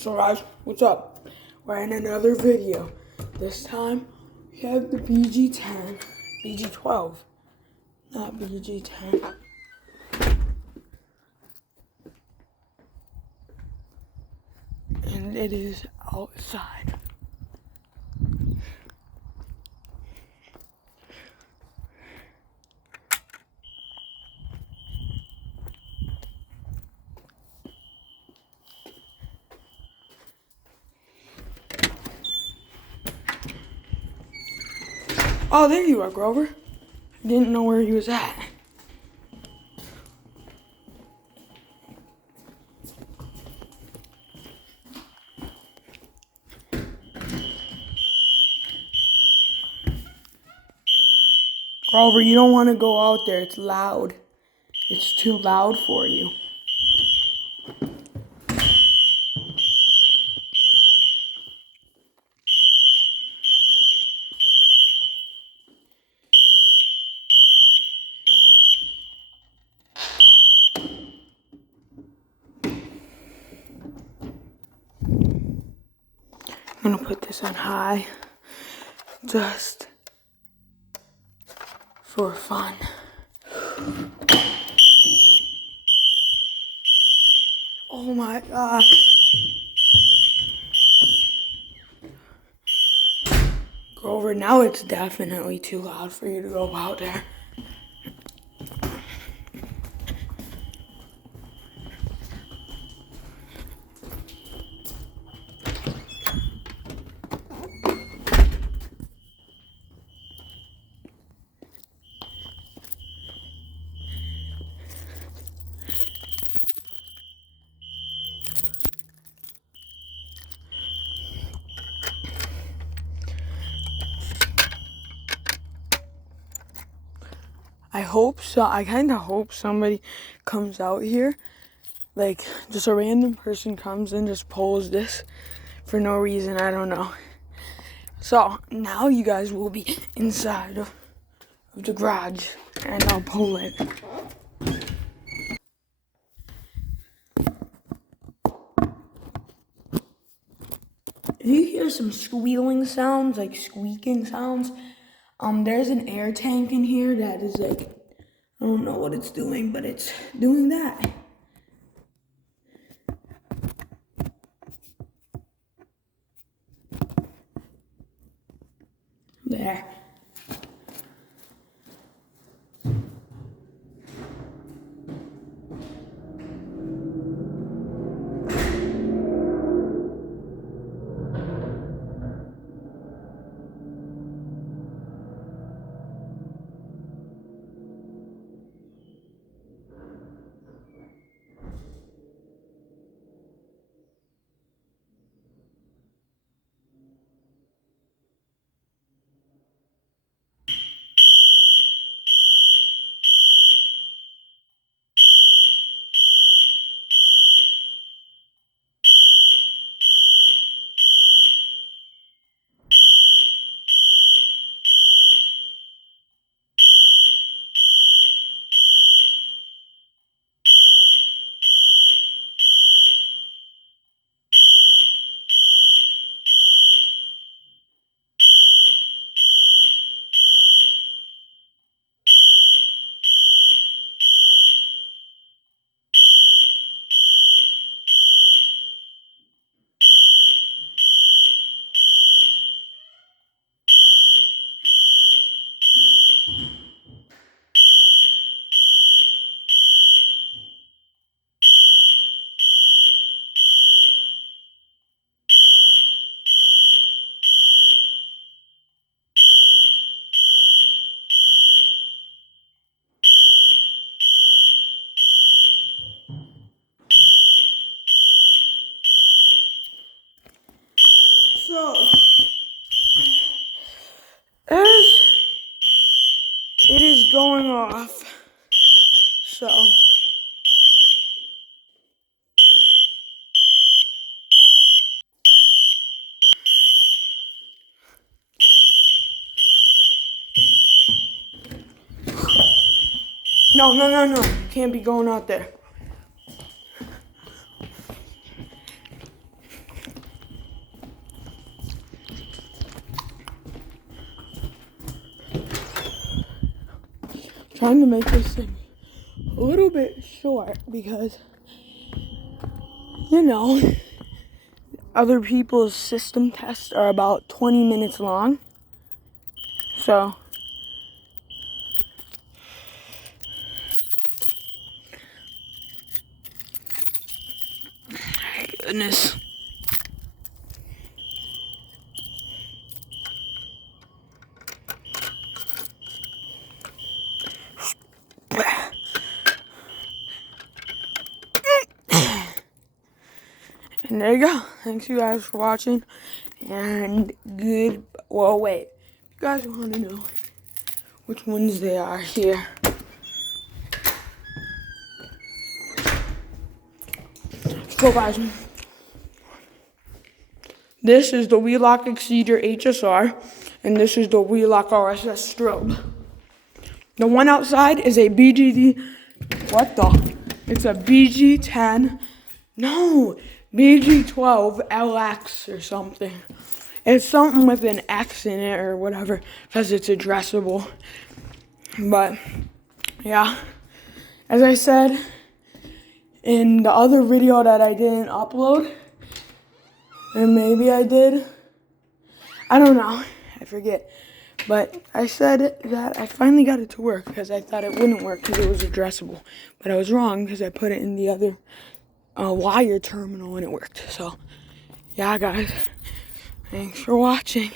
So guys, what's up? We're in another video. This time we have the BG10, BG12, not BG10. And it is outside. Oh, there you are, Grover. I didn't know where he was at. Grover, you don't want to go out there. It's loud. It's too loud for you. I'm gonna put this on high, just for fun. Oh my God. Grover, now it's definitely too loud for you to go out there. I kind of hope somebody comes out here, like just a random person comes and just pulls this for no reason, I don't know. So now you guys will be inside of the garage and I'll pull it. If you hear some squealing sounds, like squeaking sounds, there's an air tank in here that is like, I don't know what it's doing, but it's doing that. There. So, as it is going off, so no, you can't be going out there. trying to make this thing a little bit short because, you know, other people's system tests are about 20 minutes long. So, goodness. And there you go. Thanks you guys for watching. And good. Well, wait. If you guys want to know which ones they are here. So, guys, this is the Wheelock Exceeder HSR, and this is the Wheelock RSS strobe. The one outside is a BGD. What the? It's a BG10. No, BG12 LX or something. It's something with an X in it or whatever because it's addressable. But, yeah. As I said in the other video that I didn't upload, and maybe I did, I don't know, I forget. But I said that I finally got it to work because I thought it wouldn't work because it was addressable. But I was wrong because I put it in the other wire terminal and it worked. So, yeah, guys, thanks for watching.